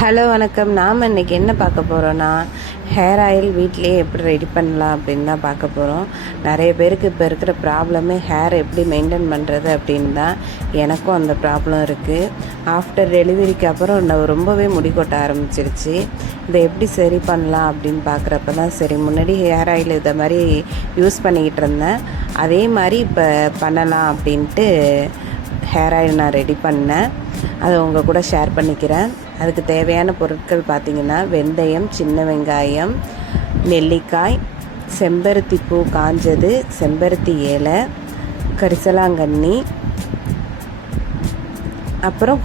Hello வணக்கம். நாம் இன்றைக்கி என்ன பார்க்க போகிறோன்னா ஹேர் ஆயில் வீட்லேயே எப்படி ரெடி பண்ணலாம் அப்படின்னு தான் பார்க்க போகிறோம் நிறைய பேருக்கு இப்போ இருக்கிற ப்ராப்ளமே ஹேர் எப்படி மெயின்டைன் பண்ணுறது அப்படின்னு தான் எனக்கும் அந்த ப்ராப்ளம் இருக்குது ஆஃப்டர் டெலிவரிக்கு அப்புறம் நான் ரொம்பவே முடி கொட்ட ஆரம்பிச்சிருச்சு. இதை எப்படி சரி பண்ணலாம் அப்படின்னு பார்க்குறப்ப தான் சரி முன்னாடி ஹேர் ஆயில் இதை மாதிரி யூஸ் பண்ணிக்கிட்டு இருந்தேன். அதே மாதிரி இப்போ பண்ணலாம் அப்படின்ட்டு ஹேர் ஆயில் நான் ரெடி பண்ணேன். அதை உங்கள் கூட ஷேர் பண்ணிக்கிறேன். அதுக்கு தேவையான பொருட்கள் பார்த்திங்கன்னா வெந்தயம் சின்ன வெங்காயம் நெல்லிக்காய் செம்பருத்தி பூ காஞ்சது செம்பருத்தி இலை கரிசலாங்கண்ணி அப்புறம்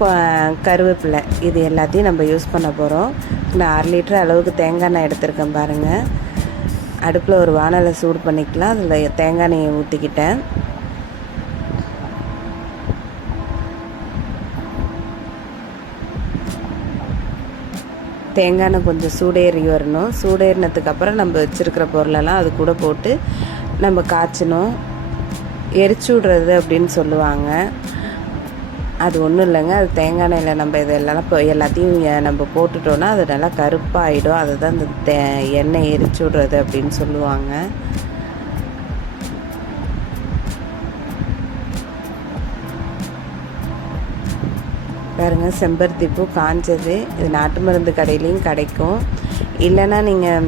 கருவேப்பிலை. இது எல்லாத்தையும் நம்ம யூஸ் பண்ண போகிறோம் நான் அரை லிட்டர் அளவுக்கு தேங்காய் எண்ணெய் எடுத்திருக்கேன் பாருங்கள் அடுப்பில் ஒரு வானலை சூடு பண்ணிக்கலாம். அதில் தேங்காய் எண்ணெயை ஊற்றிக்கிட்டேன் தேங்காய் எண்ணெய் கொஞ்சம் சூடேறி வரணும். சூடேறினதுக்கப்புறம் நம்ம வச்சுருக்கிற பொருளெல்லாம் அது கூட போட்டு நம்ம காய்ச்சணும். எரிச்சு விடுறது அப்படின்னு சொல்லுவாங்க. அது ஒன்றும் இல்லைங்க. அது தேங்காய் எண்ணெயில் நம்ம இதெல்லாம் இப்போ எல்லாத்தையும் நம்ம போட்டுட்டோன்னா அது நல்லா கருப்பாயிடும். அதுதான் இந்த தே எண்ணெய் எரிச்சு விடுறது அப்படின்னு சொல்லுவாங்க. பாருங்க செம்பருத்தி பூ காஞ்சது. இது நாட்டு மருந்து கடையிலையும் கிடைக்கும். இல்லைன்னா நீங்கள்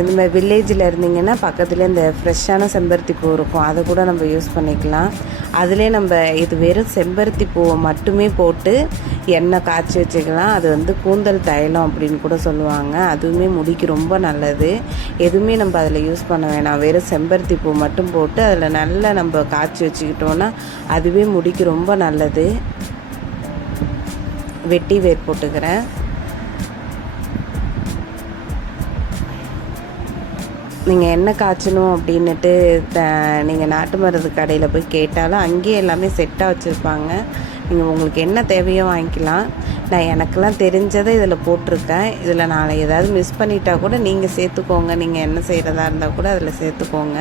இந்த மாதிரி வில்லேஜில் இருந்தீங்கன்னா பக்கத்துலேயே இந்த ஃப்ரெஷ்ஷான செம்பருத்தி பூ இருக்கும். அதை கூட நம்ம யூஸ் பண்ணிக்கலாம். அதிலே நம்ம இது வெறும் செம்பருத்தி பூவை மட்டுமே போட்டு எண்ணெய் காய்ச்சி வச்சுக்கலாம். அது வந்து கூந்தல் தைலம் அப்படின்னு கூட சொல்லுவாங்க. அதுவுமே முடிக்கு ரொம்ப நல்லது. எதுவுமே நம்ம அதில் யூஸ் பண்ண வேணாம். வெறும் செம்பருத்தி பூ மட்டும் போட்டு அதில் நல்லா நம்ம காய்ச்சி வச்சுக்கிட்டோன்னா அதுவே முடிக்கு ரொம்ப நல்லது. வெட்டி வேர் போட்டுக்கிறேன். நீங்கள் என்ன காய்ச்சணும் அப்படின்னுட்டு த நீங்கள் நாட்டு மருந்து கடையில் போய் கேட்டாலும் அங்கேயே எல்லாமே செட்டாக வச்சுருப்பாங்க. நீங்கள் உங்களுக்கு என்ன தேவையோ வாங்கிக்கலாம். நான் எனக்கெல்லாம் தெரிஞ்சதை இதில் போட்டிருக்கேன். இதில் நான் ஏதாவது மிஸ் பண்ணிட்டா கூட நீங்கள் சேர்த்துக்கோங்க. நீங்கள் என்ன செய்கிறதா இருந்தால் கூட அதில் சேர்த்துக்கோங்க.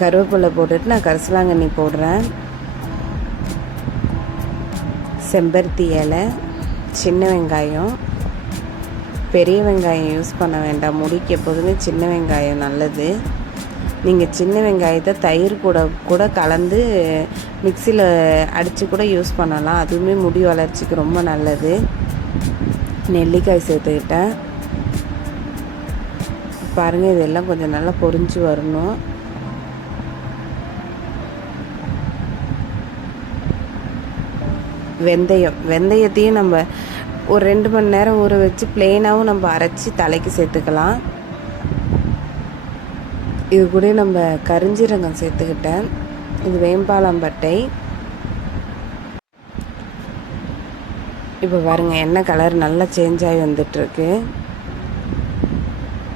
கருவேப்பிலை போட்டுட்டு நான் கரிசலாங்கண்ணி போடுறேன். செம்பருத்தி இலை சின்ன வெங்காயம். பெரிய வெங்காயம் யூஸ் பண்ண வேண்டாம். முடிக்கு எப்போதுமே சின்ன வெங்காயம் நல்லது. நீங்கள் சின்ன வெங்காயத்தை தயிர் கூட கூட கலந்து மிக்சியில் அடித்து கூட யூஸ் பண்ணலாம். அதுவுமே முடி வளர்ச்சிக்கு ரொம்ப நல்லது. நெல்லிக்காய் சேர்த்துக்கிட்டேன். பாருங்கள் இதெல்லாம் கொஞ்சம் நல்லா பொறிஞ்சு வரணும். வெந்தயம். வெந்தயத்தையும் நம்ம ஒரு ரெண்டு மணி நேரம் ஊற வச்சு பிளெயினாகவும் நம்ம அரைச்சி தலைக்கு சேர்த்துக்கலாம். இது கூட நம்ம கரிஞ்சீரகம் சேர்த்துக்கிட்டேன். இது வேம்பாலம்பட்டை இப்போ பாருங்கள் எண்ணெய் கலர் நல்லா சேஞ்ச் ஆகி வந்துட்டுருக்கு.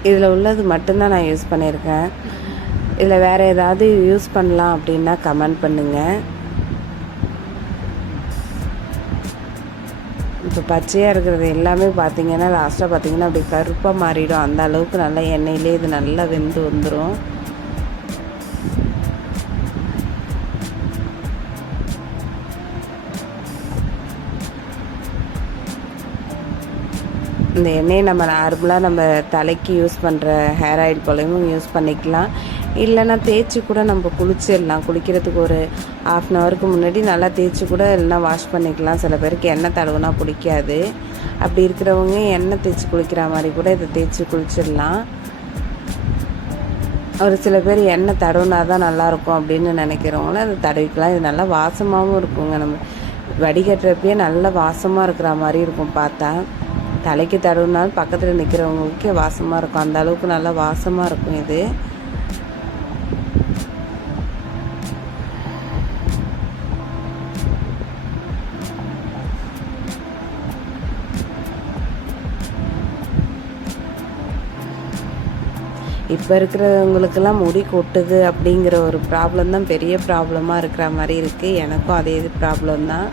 இதில் உள்ளது மட்டும்தான் நான் யூஸ் பண்ணியிருக்கேன். இதில் வேறு ஏதாவது யூஸ் பண்ணலாம் அப்படின்னா கமெண்ட் பண்ணுங்கள் இப்போ பச்சையாக இருக்கிறது எல்லாமே பார்த்தீங்கன்னா லாஸ்ட்டாக பார்த்தீங்கன்னா அப்படி கருப்பாக மாறிடும். அந்த அளவுக்கு நல்லா எண்ணெயிலே இது நல்லா வெந்து வந்துடும் இந்த எண்ணெயை நம்ம நார்மலாக நம்ம தலைக்கு யூஸ் பண்ணுற ஹேர் ஆயில் போலையும் யூஸ் பண்ணிக்கலாம். இல்லைன்னா தேய்ச்சி கூட நம்ம குளிச்சிடலாம். குளிக்கிறதுக்கு ஒரு ஆஃப் அன் ஹவருக்கு முன்னாடி நல்லா தேய்ச்சி கூட இல்லைன்னா வாஷ் பண்ணிக்கலாம். சில பேருக்கு எண்ணெய் தடவுனா பிடிக்காது. அப்படி இருக்கிறவங்க எண்ணெய் தேய்ச்சி குளிக்கிற மாதிரி கூட இதை தேய்ச்சி குளிச்சிடலாம். ஒரு சில பேர் எண்ணெய் தடவுனா தான் நல்லாயிருக்கும் அப்படின்னு நினைக்கிறவங்களும் அதை தடவிக்கலாம். இது நல்லா வாசமாகவும் இருக்குங்க. நம்ம வடிகட்டுறப்பயே நல்ல வாசமாக இருக்கிற மாதிரி இருக்கும் பார்த்தா. தலைக்கு தடவுனாலும் பக்கத்தில் நிற்கிறவங்களுக்கே வாசமாக இருக்கும். அந்த அளவுக்கு நல்லா வாசமாக இருக்கும் இது. இப்போ இருக்கிறவங்களுக்கெல்லாம் முடி கொட்டுது அப்படிங்கிற ஒரு ப்ராப்ளம் தான் பெரிய ப்ராப்ளமாக இருக்கிற மாதிரி இருக்குது எனக்கும் அதே இது ப்ராப்ளம் தான்.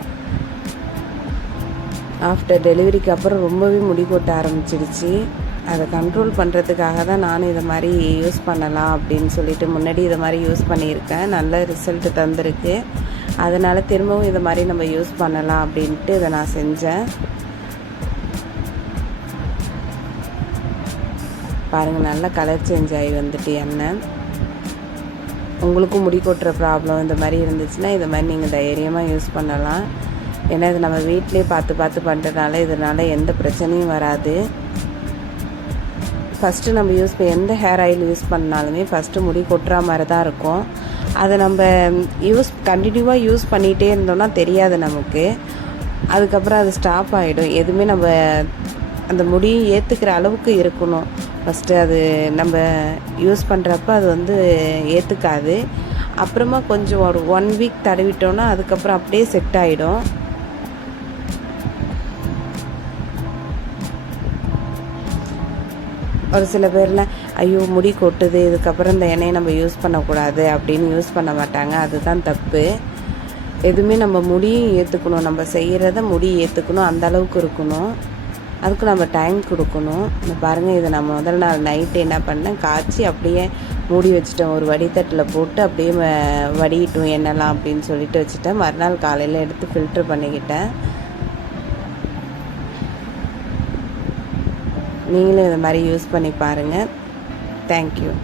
ஆஃப்டர் டெலிவரிக்கு அப்புறம் ரொம்பவே முடி கொட்ட ஆரம்பிச்சிடுச்சு. அதை கண்ட்ரோல் பண்ணுறதுக்காக தான் நானும் இதை மாதிரி யூஸ் பண்ணலாம் அப்படின்னு சொல்லிட்டு முன்னாடி இதை மாதிரி யூஸ் பண்ணியிருக்கேன். நல்ல ரிசல்ட் தந்திருக்கு. அதனால் திரும்பவும் இதை மாதிரி நம்ம யூஸ் பண்ணலாம் அப்படின்ட்டு இதை நான் செஞ்சேன். பாருங்கள் நல்லா கலர் சேஞ்ச் ஆகி வந்துட்டு எண்ணெய் உங்களுக்கும் முடி கொட்டுற ப்ராப்ளம் இந்த மாதிரி இருந்துச்சுன்னா இது மாதிரி நீங்கள் தைரியமாக யூஸ் பண்ணலாம். ஏன்னா இது நம்ம வீட்லேயே பார்த்து பார்த்து பண்ணுறதுனால இதனால் எந்த பிரச்சனையும் வராது. ஃபஸ்ட்டு நம்ம யூஸ் எந்த ஹேர் ஆயில் யூஸ் பண்ணாலுமே ஃபஸ்ட்டு முடி கொட்டுற மாதிரி தான் இருக்கும். அதை நம்ம யூஸ் கண்டினியூவாக யூஸ் பண்ணிகிட்டே இருந்தோம்னா தெரியாது நமக்கு. அதுக்கப்புறம் அது ஸ்டாப் ஆகிடும் எதுவுமே நம்ம அந்த முடியும் ஏற்றுக்கிற அளவுக்கு இருக்கணும். ஃபஸ்ட்டு அது நம்ம யூஸ் பண்ணுறப்ப அது வந்து ஏற்றுக்காது அப்புறமா கொஞ்சம் ஒரு ஒன் வீக் தடவிட்டோன்னா அதுக்கப்புறம் அப்படியே செட் ஆகிடும் ஒரு சில பேர்லாம் ஐயோ முடி கொட்டுது இதுக்கப்புறம் இந்த எண்ணெயை நம்ம யூஸ் பண்ணக்கூடாது அப்படின்னு யூஸ் பண்ண மாட்டாங்க. அதுதான் தப்பு. எதுவுமே நம்ம முடியும் ஏற்றுக்கணும் நம்ம செய்கிறத முடி ஏற்றுக்கணும் அந்தளவுக்கு இருக்கணும். அதுக்கு நம்ம டைம் கொடுக்கணும். இந்த பாருங்கள் இதை நான் முதல் நாள் நைட்டு என்ன பண்ணேன்? காய்ச்சி அப்படியே மூடி வச்சுட்டோம் ஒரு வடித்தட்டில் போட்டு அப்படியே வடிட்டோம் வடியிட்டும் எண்ணெய்லாம் அப்படின்னு சொல்லிட்டு வச்சுட்டேன். மறுநாள் காலையில் எடுத்து ஃபில்ட்ரு பண்ணிக்கிட்டேன். நீங்களும் இதை மாதிரி யூஸ் பண்ணி பாருங்கள் தேங்க்யூ